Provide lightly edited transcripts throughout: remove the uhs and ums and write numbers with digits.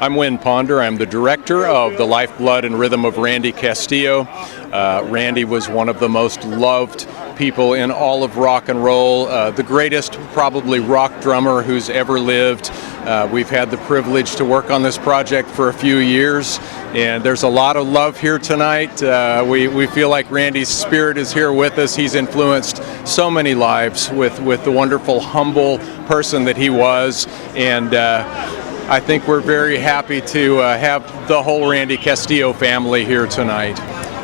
I'm Win Ponder. I'm the director of The Lifeblood and Rhythm of Randy Castillo. Randy was one of the most loved people in all of rock and roll, the greatest probably rock drummer who's ever lived. We've had the privilege to work on this project for a few years, and there's a lot of love here tonight. We feel like Randy's spirit is here with us. He's influenced so many lives with the wonderful, humble person that he was, and I think we're very happy to have the whole Randy Castillo family here tonight.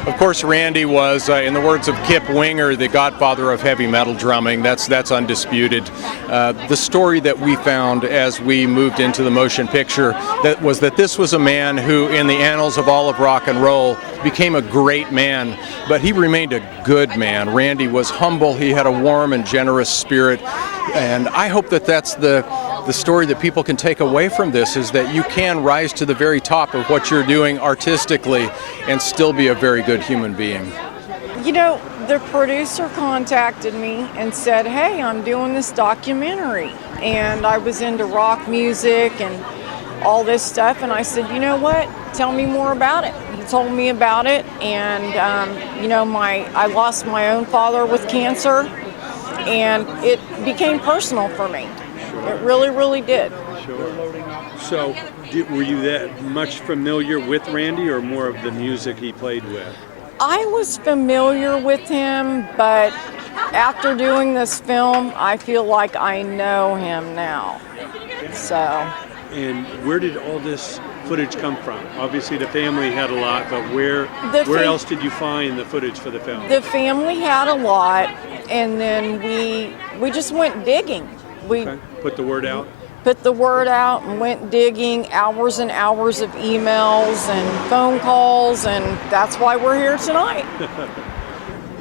Of course, Randy was, in the words of Kip Winger, the godfather of heavy metal drumming. That's undisputed. The story that we found as we moved into the motion picture was that this was a man who, in the annals of all of rock and roll, became a great man, but he remained a good man. Randy was humble. He had a warm and generous spirit, and I hope that that's the story that people can take away from this, is that you can rise to the very top of what you're doing artistically and still be a very good human being. You know, the producer contacted me and said, hey, I'm doing this documentary, and I was into rock music and all this stuff, and I said, you know what, tell me more about it. He told me about it, and you know, I lost my own father with cancer, and it became personal for me. It really, really did. Sure. So, were you that much familiar with Randy, or more of the music he played with? I was familiar with him, but after doing this film, I feel like I know him now. So. And where did all this footage come from? Obviously, the family had a lot, but where else did you find the footage for the film? The family had a lot, and then we just went digging. We put the word out? Put the word out and went digging, hours and hours of emails and phone calls, and that's why we're here tonight.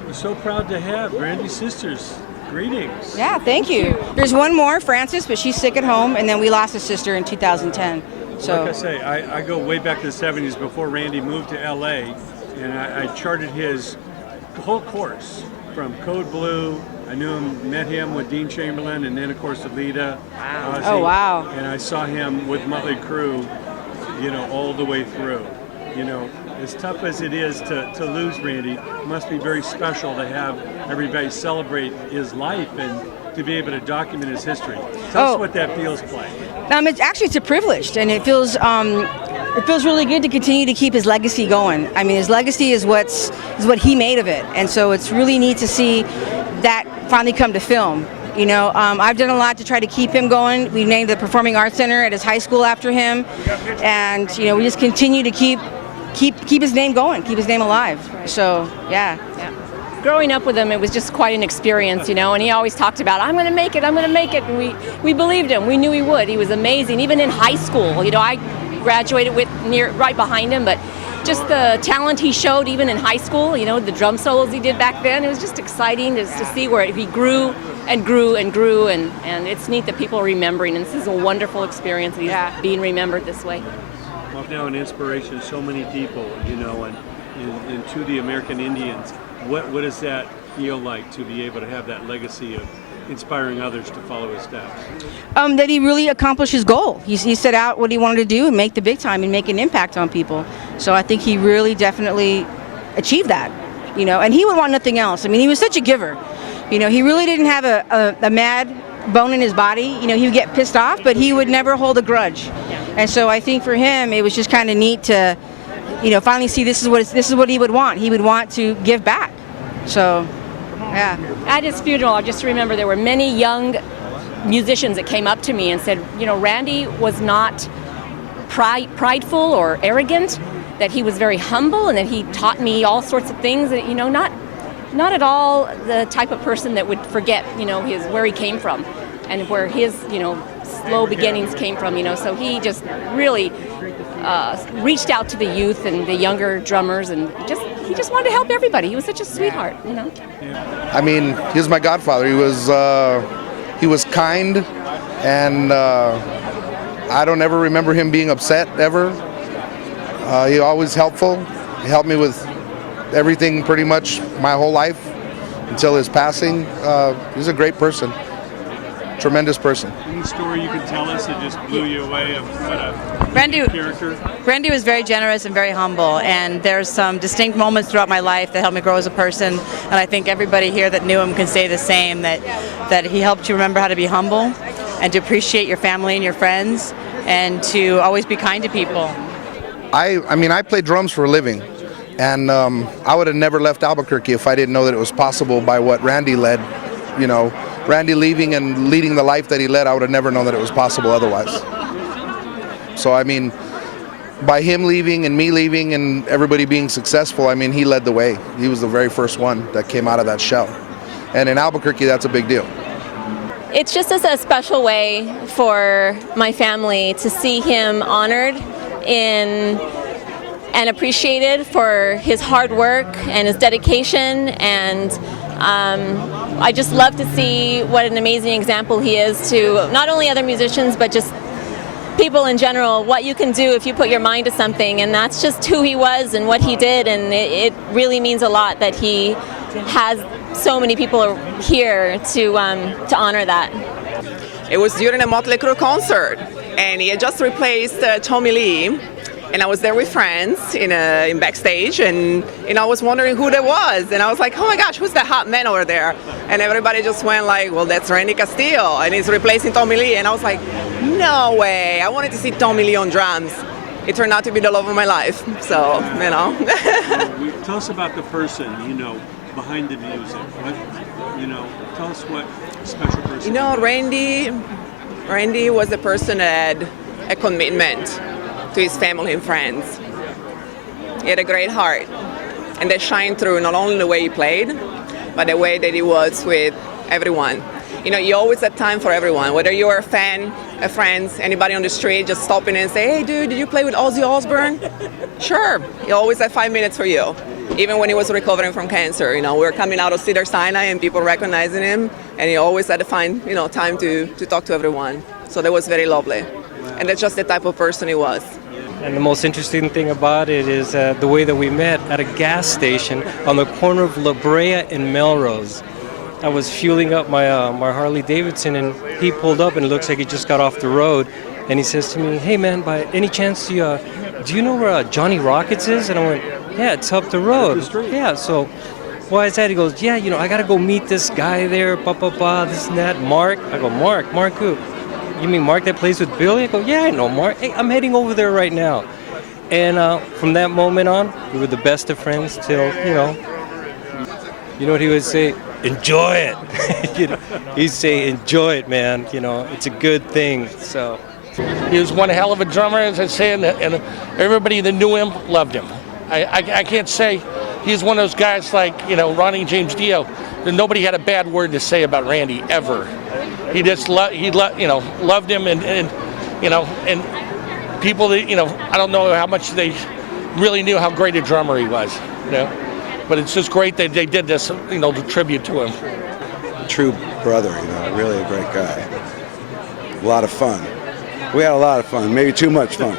We're so proud to have Randy's sisters. Greetings. Yeah, thank you. There's one more, Frances, but she's sick at home, and then we lost a sister in 2010. So, like I say, I go way back to the 70s before Randy moved to LA, and I charted his whole course from Code Blue. I knew him, met him with Dean Chamberlain, and then of course Alita, Ozzy. Oh wow! And I saw him with MOTLEY CRUE, you know, all the way through. You know, as tough as it is to lose Randy, it must be very special to have everybody celebrate his life and to be able to document his history. Tell us what that feels like. It's a privilege, and it feels really good to continue to keep his legacy going. I mean, his legacy is what he made of it, and so it's really neat to see that finally come to film. You know, I've done a lot to try to keep him going. We named the Performing Arts Center at his high school after him, and you know, we just continue to keep his name going, keep his name alive. So yeah. Growing up with him, it was just quite an experience, you know, and he always talked about, I'm going to make it, and we believed him. We knew he would. He was amazing, even in high school. You know, I graduated right behind him, but just the talent he showed even in high school, you know, the drum solos he did back then, it was just exciting to see where he grew and grew and grew, and it's neat that people are remembering, and this is a wonderful experience that he's being remembered this way. Well, now an inspiration to so many people, you know, and to the American Indians. What does that feel like to be able to have that legacy of inspiring others to follow his steps? That he really accomplished his goal. He set out what he wanted to do and make the big time and make an impact on people. So I think he really definitely achieved that, you know, and he would want nothing else. I mean, he was such a giver. You know, he really didn't have a mad bone in his body. You know, he would get pissed off, but he would never hold a grudge. And so I think for him, it was just kind of neat to, you know, finally see this is what he would want. He would want to give back. So, yeah. At his funeral, I just remember there were many young musicians that came up to me and said, you know, Randy was not prideful or arrogant, that he was very humble, and that he taught me all sorts of things that, you know, not at all the type of person that would forget, you know, where he came from and where his, you know, slow beginnings came from, you know. So he just really reached out to the youth and the younger drummers, and he just wanted to help everybody. He was such a sweetheart, you know. I mean, he was my godfather. He was kind, and I don't ever remember him being upset ever. He always helpful. He helped me with everything pretty much my whole life until his passing. He's a great person. Tremendous person. Any story you can tell us that just blew you away of what a Randy was very generous and very humble, and there's some distinct moments throughout my life that helped me grow as a person, and I think everybody here that knew him can say the same, that he helped you remember how to be humble and to appreciate your family and your friends and to always be kind to people. I mean, I play drums for a living, and I would have never left Albuquerque if I didn't know that it was possible by what Randy led. You know, Randy leaving and leading the life that he led, I would have never known that it was possible otherwise. So, I mean, by him leaving and me leaving and everybody being successful, I mean, he led the way. He was the very first one that came out of that shell. And in Albuquerque, that's a big deal. It's just as a special way for my family to see him honored and appreciated for his hard work and his dedication, and I just love to see what an amazing example he is to not only other musicians but just people in general, what you can do if you put your mind to something, and that's just who he was and what he did, and it really means a lot that he has so many people here to honor that. It was during a MOTLEY CRUE concert, and he had just replaced Tommy Lee, and I was there with friends in backstage, and I was wondering who that was, and I was like, oh my gosh, who's that hot man over there? And everybody just went like, well, that's Randy Castillo, and he's replacing Tommy Lee, and I was like, no way, I wanted to see Tommy Lee on drums. It turned out to be the love of my life, so, you know. Tell us about the person, you know, behind the music. Tell us what special person. You know, Randy was the person that had a commitment to his family and friends. He had a great heart, and that shined through not only the way he played, but the way that he was with everyone. You know, you always had time for everyone, whether you're a fan, a friend, anybody on the street, just stop in and say, hey dude, did you play with Ozzy Osbourne? Sure, he always had 5 minutes for you. Even when he was recovering from cancer, you know, we were coming out of Cedars-Sinai and people recognizing him, and he always had to find, you know, time to talk to everyone. So that was very lovely. And that's just the type of person he was. And the most interesting thing about it is the way that we met at a gas station on the corner of La Brea and Melrose. I was fueling up my Harley Davidson, and he pulled up, and it looks like he just got off the road. And he says to me, hey man, by any chance do you know where Johnny Rockets is? And I went, yeah, it's up the road. Yeah, so why is that? He goes, yeah, you know, I got to go meet this guy there, this and that, Mark. I go, Mark who? You mean Mark that plays with Billy? I go, yeah, I know Mark. Hey, I'm heading over there right now. And from that moment on, we were the best of friends till, you know what he would say? Enjoy it. He'd say, enjoy it, man. You know, it's a good thing. So he was one hell of a drummer, as I say, and everybody that knew him loved him. I can't say he's one of those guys like, you know, Ronnie James Dio, that nobody had a bad word to say about Randy ever. He just loved him, and you know, and people that, you know, I don't know how much they really knew how great a drummer he was, you know. But it's just great that they did this, you know, to tribute to him. True brother, you know, really a great guy. A lot of fun. We had a lot of fun, maybe too much fun.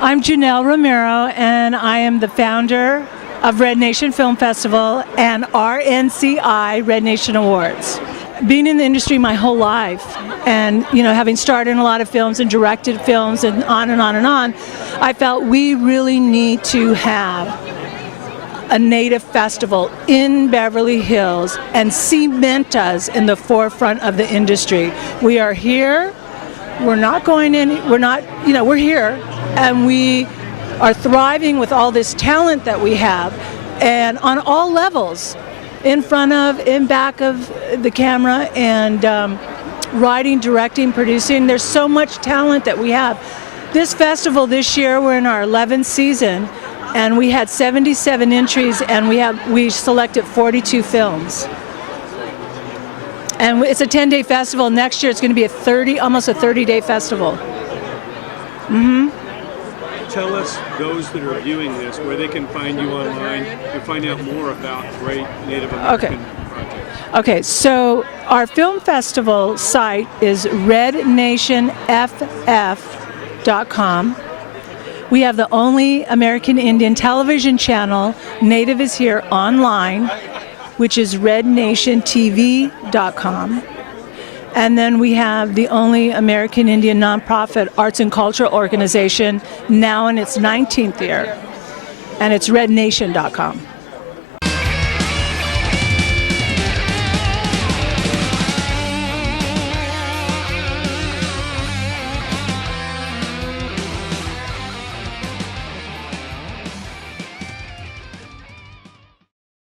I'm Janelle Romero, and I am the founder of RedNation Film Festival and RNCI RedNation Awards. Being in the industry my whole life, and you know, having starred in a lot of films and directed films and on and on and on, I felt we really need to have a Native festival in Beverly Hills and cement us in the forefront of the industry. We are here. We're not going in. We're not. You know, we're here, and we are thriving with all this talent that we have, and on all levels, in front of, in back of the camera, and writing, directing, producing. There's so much talent that we have. This festival this year, we're in our 11th season. And we had 77 entries, and we selected 42 films. And it's a 10-day festival. Next year it's going to be almost a 30-day festival. Tell us, those that are viewing this, where they can find you online and find out more about great Native American projects. Okay, so our film festival site is RedNationFF.com. We have the only American Indian television channel, Native is Here, online, which is RedNationTV.com. And then we have the only American Indian nonprofit arts and culture organization now in its 19th year, and it's RedNation.com.